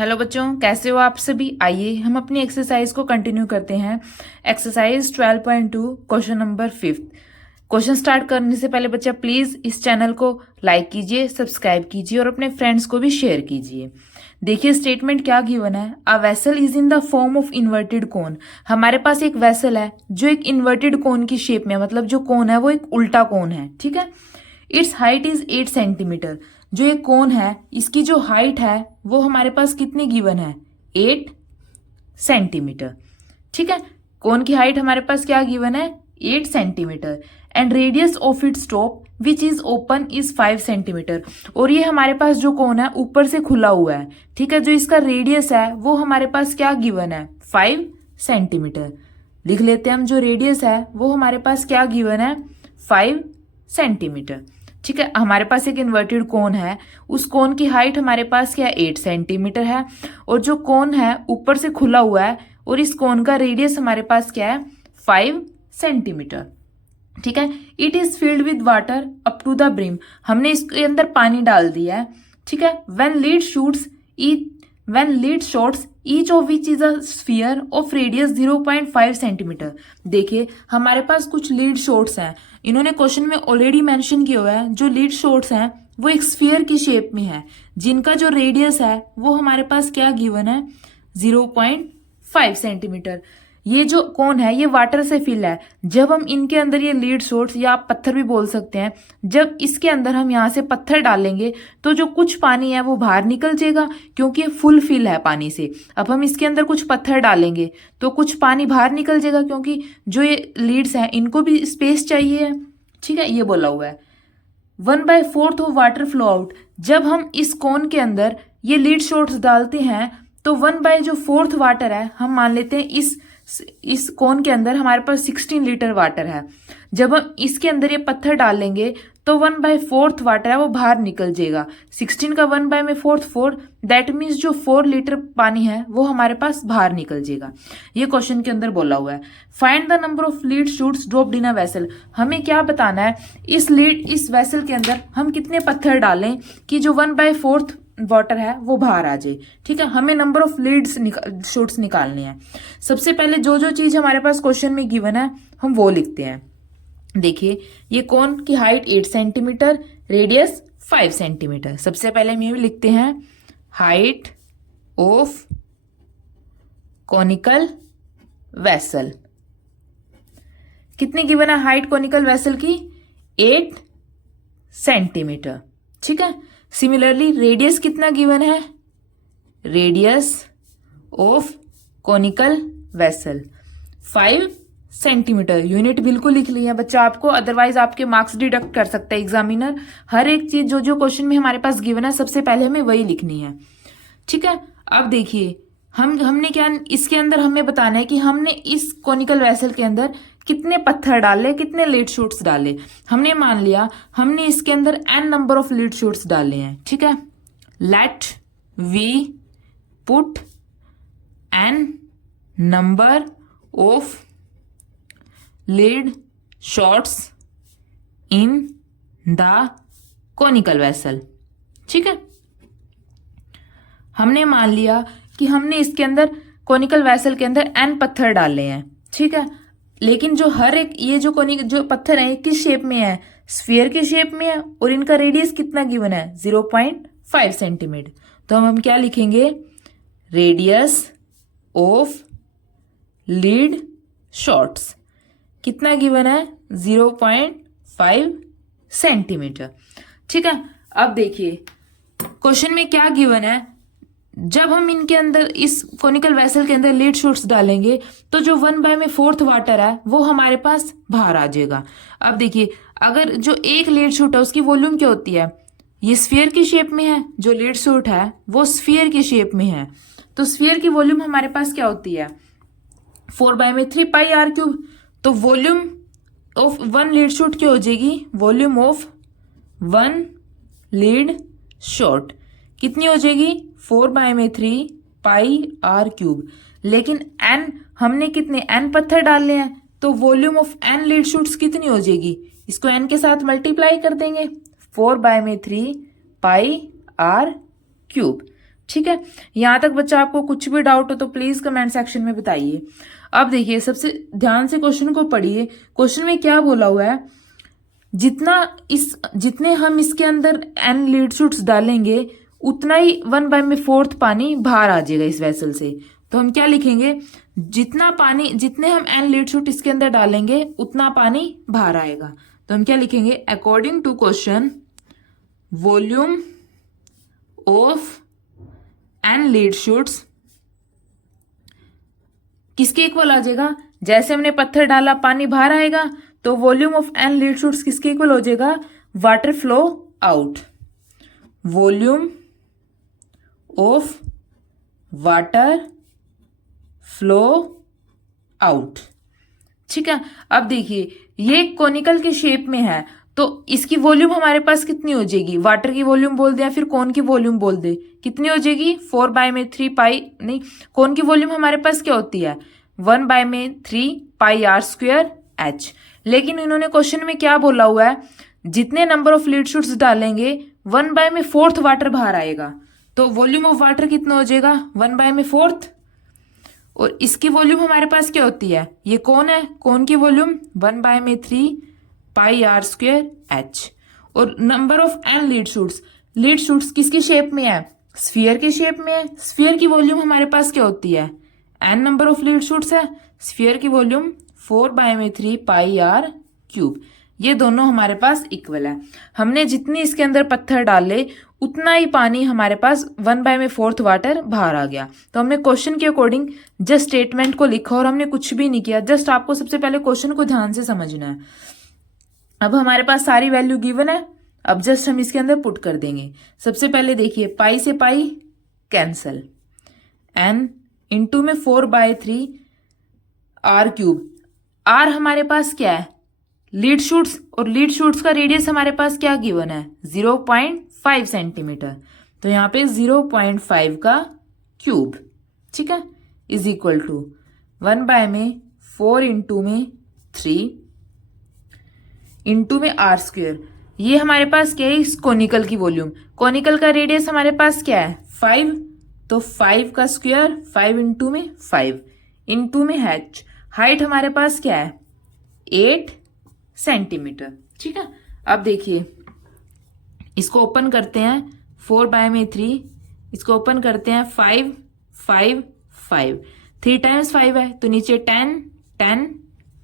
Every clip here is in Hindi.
हेलो बच्चों, कैसे हो आप सभी। आइए हम अपनी एक्सरसाइज को कंटिन्यू करते हैं। Exercise 12.2 question number 5। Question start करने से पहले बच्चा प्लीज इस चैनल को लाइक कीजिए, सब्सक्राइब कीजिए और अपने फ्रेंड्स को भी शेयर कीजिए। देखिए स्टेटमेंट क्या गिवन है। A vessel is in the form of inverted कोन। हमारे पास एक वेसल है जो एक इन्वर्टेड कोन की शेप में है, मतलब जो कोन है वो एक उल्टा कोन है, ठीक है। It's height is 8 centimetre. जो ये कोन है इसकी जो हाइट है वो हमारे पास कितनी गिवन है, 8 सेंटीमीटर, ठीक है। कोन की हाइट हमारे पास क्या गिवन है, 8 centimetre. And radius of its top which is open is 5 centimetre. और ये हमारे पास जो कोन है ऊपर से खुला हुआ है, ठीक है। जो इसका रेडियस है वो हमारे पास क्या गिवन है, 5 सेंटीमीटर। लिख लेते हैं हम, जो रेडियस है वो हमारे पास क्या गिवन है, 5 सेंटीमीटर, ठीक है। हमारे पास एक इन्वर्टेड कोन है, उस कोन की हाइट हमारे पास क्या 8 सेंटीमीटर है, और जो कोन है ऊपर से खुला हुआ है, और इस कोन का रेडियस हमारे पास क्या है, 5 सेंटीमीटर, ठीक है। It is filled with water up to the brim. हमने इसके अंदर पानी डाल दिया है, ठीक है। When lead shoots each of which is a sphere of radius 0.5 centimetre. देखिए हमारे पास कुछ लीड शॉट्स हैं, इन्होंने क्वेश्चन में ऑलरेडी मेंशन किया हुआ है। जो लीड शॉट्स हैं वो एक स्फीयर की शेप में है, जिनका जो रेडियस है वो हमारे पास क्या गिवन है, 0.5 सेंटीमीटर। ये जो कोन है ये वाटर से फिल है। जब हम इनके अंदर ये लीड शॉट्स या आप पत्थर भी बोल सकते हैं, जब इसके अंदर हम यहाँ से पत्थर डालेंगे तो जो कुछ पानी है वो बाहर निकल जाएगा, क्योंकि ये फुल फिल है पानी से। अब हम इसके अंदर कुछ पत्थर डालेंगे तो कुछ पानी बाहर निकल जाएगा, क्योंकि जो ये लीड्स हैं इनको भी स्पेस चाहिए, ठीक है। ये बोला हुआ है 1/4 ऑफ वाटर फ्लो आउट। जब हम इस कोन के अंदर ये लीड शॉट्स डालते हैं तो 1/4 वाटर है, हम मान लेते हैं इस कोन के अंदर हमारे पास 16 लीटर वाटर है। जब हम इसके अंदर ये पत्थर डालेंगे तो 1/4 वाटर है वो बाहर निकल जाएगा। 16 का 1/4 4, दैट मीन्स जो 4 लीटर पानी है वो हमारे पास बाहर निकल जाएगा। ये क्वेश्चन के अंदर बोला हुआ है। Find the number of lead shoots dropped in a vessel. हमें क्या बताना है, इस वेसल के अंदर हम कितने पत्थर डालें कि जो 1/4 वाटर है वो बाहर आ जाए, ठीक है। हमें नंबर ऑफ लीड्स शूट्स निकालने हैं। सबसे पहले जो जो चीज हमारे पास क्वेश्चन में गिवन है हम वो लिखते हैं। देखिए ये कोन की हाइट 8 सेंटीमीटर, रेडियस 5 सेंटीमीटर। सबसे पहले हम ये लिखते हैं हाइट ऑफ कॉनिकल वेसल। कितनी गिवन है हाइट कॉनिकल वेसल की, 8 सेंटीमीटर, ठीक है। सिमिलरली रेडियस कितना गिवन है, radius of conical vessel 5 centimetre. Unit बिल्कुल लिख लिया बच्चा आपको, अदरवाइज आपके मार्क्स डिडक्ट कर सकता है एग्जामिनर। हर एक चीज जो जो क्वेश्चन में हमारे पास गिवन है सबसे पहले हमें वही लिखनी है, ठीक है। अब देखिए हमने क्या इसके अंदर हमें बताना है कि हमने इस कॉनिकल वेसल के अंदर कितने पत्थर डाले, कितने लीड शूट्स डाले। हमने मान लिया हमने इसके अंदर n number of lead shots डाले हैं, ठीक है। Let we put n number of lead shots in the conical vessel, ठीक है। हमने मान लिया कि हमने इसके अंदर कॉनिकल वेसल के अंदर n पत्थर डाले हैं, ठीक है। लेकिन जो हर एक ये जो पत्थर है किस शेप में है, स्फीयर की शेप में है, और इनका रेडियस कितना गिवन है, 0.5 सेंटीमीटर। तो हम क्या लिखेंगे, रेडियस ऑफ लीड शॉट्स कितना गिवन है, 0.5 सेंटीमीटर, ठीक है। अब देखिए क्वेश्चन में क्या गिवन है, जब हम इनके अंदर इस कॉनिकल वेसल के अंदर लीड शूट्स डालेंगे तो जो 1/4 वाटर है वो हमारे पास बाहर आ जाएगा। अब देखिए अगर जो एक लीड शूट है उसकी वॉल्यूम क्या होती है, ये स्फीयर की शेप में है, जो लीड शूट है वो स्फीयर की शेप में है, तो स्फीयर की वॉल्यूम हमारे पास क्या होती है, 4/3 पाई r क्यूब। तो वॉल्यूम ऑफ 1 लीड शूट क्या हो जाएगी, वॉल्यूम ऑफ 1 लीड शॉट कितनी हो जाएगी, 4/3 पाई r क्यूब। लेकिन n हमने कितने n पत्थर डालने हैं, तो volume of n lead shoots कितनी हो जाएगी, इसको n के साथ मल्टीप्लाई कर देंगे, 4/3 पाई r क्यूब, ठीक है, यहाँ तक बच्चा आपको कुछ भी डाउट हो तो प्लीज कमेंट सेक्शन में बताइए। अब देखिए, सबसे ध्यान से क्वेश्चन को पढ़िए। क्वेश्चन में क्या बोला हुआ है, जितने हम इसके अंदर n लीड शूट्स डालेंगे उतना ही 1/4 पानी बाहर आ जाएगा इस वेसल से। तो हम क्या लिखेंगे, जितने हम n लीड शूट इसके अंदर डालेंगे उतना पानी बाहर आएगा। तो हम क्या लिखेंगे, according to question volume of n lead shots किसके इक्वल आ जाएगा, जैसे हमने पत्थर डाला पानी बाहर आएगा, तो volume of n lead shots किसके इक्वल हो जाएगा, water flow out. Volume of water flow out. ठीक है, अब देखिए ये कोनिकल के शेप में है, तो इसकी वॉल्यूम हमारे पास कितनी हो जाएगी, वाटर की वॉल्यूम बोल दे या फिर कौन की वॉल्यूम बोल दे, कितनी हो जाएगी 4/3 पाई, नहीं, कौन की वॉल्यूम हमारे पास क्या होती है 1/3 पाई r स्क्वायर h। लेकिन इन्होंने क्वेश्चन में क्या बोला हुआ है, जितने नंबर ऑफ लीड शूट्स डालेंगे 1/4 वाटर बाहर आएगा। तो वॉल्यूम ऑफ वाटर कितना हो जाएगा 1/4, और इसकी वॉल्यूम हमारे पास क्या होती है, ये कौन है, कौन की वॉल्यूम 1/3 पाई r स्क्वायर h। और number of n lead shoots किसकी शेप में है, स्फीयर के शेप में है। स्फीयर की वॉल्यूम हमारे पास क्या होती है, n number of lead shoots है, स्फीयर की वॉल्यूम 4/3 पाई r क्यूब। ये दोनों हमारे पास इक्वल है। हमने जितनी इसके अंदर पत्थर डाले उतना ही पानी हमारे पास 1/4 वाटर बाहर आ गया। तो हमने क्वेश्चन के अकॉर्डिंग जस्ट स्टेटमेंट को लिखा और हमने कुछ भी नहीं किया, जस्ट आपको सबसे पहले क्वेश्चन को ध्यान से समझना है। अब हमारे पास सारी वैल्यू गिवन है, अब जस्ट हम इसके अंदर पुट कर देंगे। सबसे पहले देखिए, पाई से पाई कैंसल, n इंटू में 4/3 r क्यूब। r हमारे पास क्या है, लीड शूट्स, और लीड शूट्स का रेडियस हमारे पास क्या गिवन है 0.5 सेंटीमीटर। तो यहाँ पे 0.5 का क्यूब, ठीक है, इज इक्वल टू 1/4 इंटू में 3 इंटू में r स्क्वेयर। ये हमारे पास क्या है, इस कोनिकल की वॉल्यूम, कोनिकल का रेडियस हमारे पास क्या है 5, तो 5 का स्क्वायर 5 इंटू में 5 इंटू में h। हाइट हमारे पास क्या है 8 सेंटीमीटर। ठीक है, अब देखिए इसको ओपन करते हैं 4/3, इसको ओपन करते हैं 5 5 5, 3 टाइम्स 5 है तो नीचे 10 10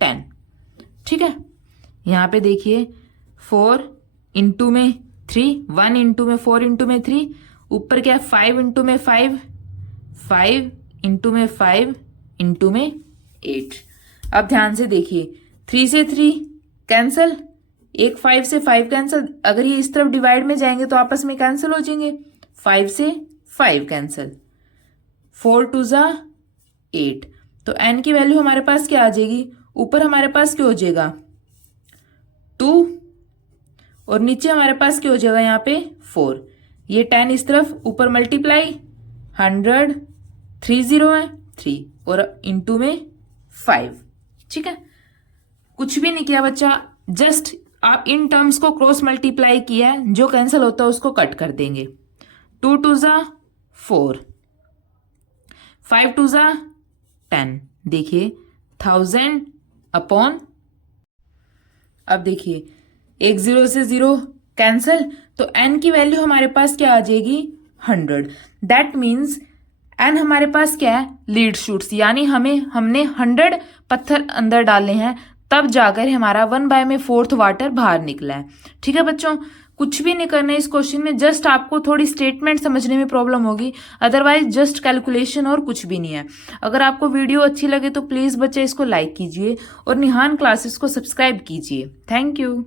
10। ठीक है, यहाँ पे देखिए 4 इंटू में 3, 1 इंटू में 4 इंटू में 3, ऊपर क्या है 5 इंटू में 5, 5 इंटू में 5 इंटू में 8। अब ध्यान से देखिए 3 से 3 कैंसल, एक 5 से 5 कैंसल, अगर ये इस तरफ डिवाइड में जाएंगे तो आपस में कैंसिल हो जाएंगे, 5 से 5 कैंसल, 4 2 जा 8। तो n की वैल्यू हमारे पास क्या आ जाएगी, ऊपर हमारे पास क्या हो जाएगा 2 और नीचे हमारे पास क्या हो जाएगा यहाँ पे 4। ये 10 इस तरफ ऊपर मल्टीप्लाई 100, 3 0 है 3 और इंटू में 5। ठीक है, कुछ भी नहीं किया बच्चा, जस्ट आप इन टर्म्स को क्रॉस मल्टीप्लाई किया है, जो कैंसिल होता है उसको कट कर देंगे। 2 2 जा 4, 5 2 जा 10, देखिए 1000 अपॉन, अब देखिए एक 0 से 0 कैंसल, तो n की वैल्यू हमारे पास क्या आ जाएगी 100। दैट मीन्स n हमारे पास क्या है लीड शूट्स, यानी हमने 100 पत्थर अंदर डाले हैं तब जाकर हमारा 1/4 वाटर बाहर निकला है। ठीक है बच्चों, कुछ भी नहीं करना है इस क्वेश्चन में, जस्ट आपको थोड़ी स्टेटमेंट समझने में प्रॉब्लम होगी, अदरवाइज जस्ट कैलकुलेशन और कुछ भी नहीं है। अगर आपको वीडियो अच्छी लगे तो प्लीज बच्चे इसको लाइक कीजिए और निहान क्लासेस को सब्सक्राइब कीजिए। Thank you.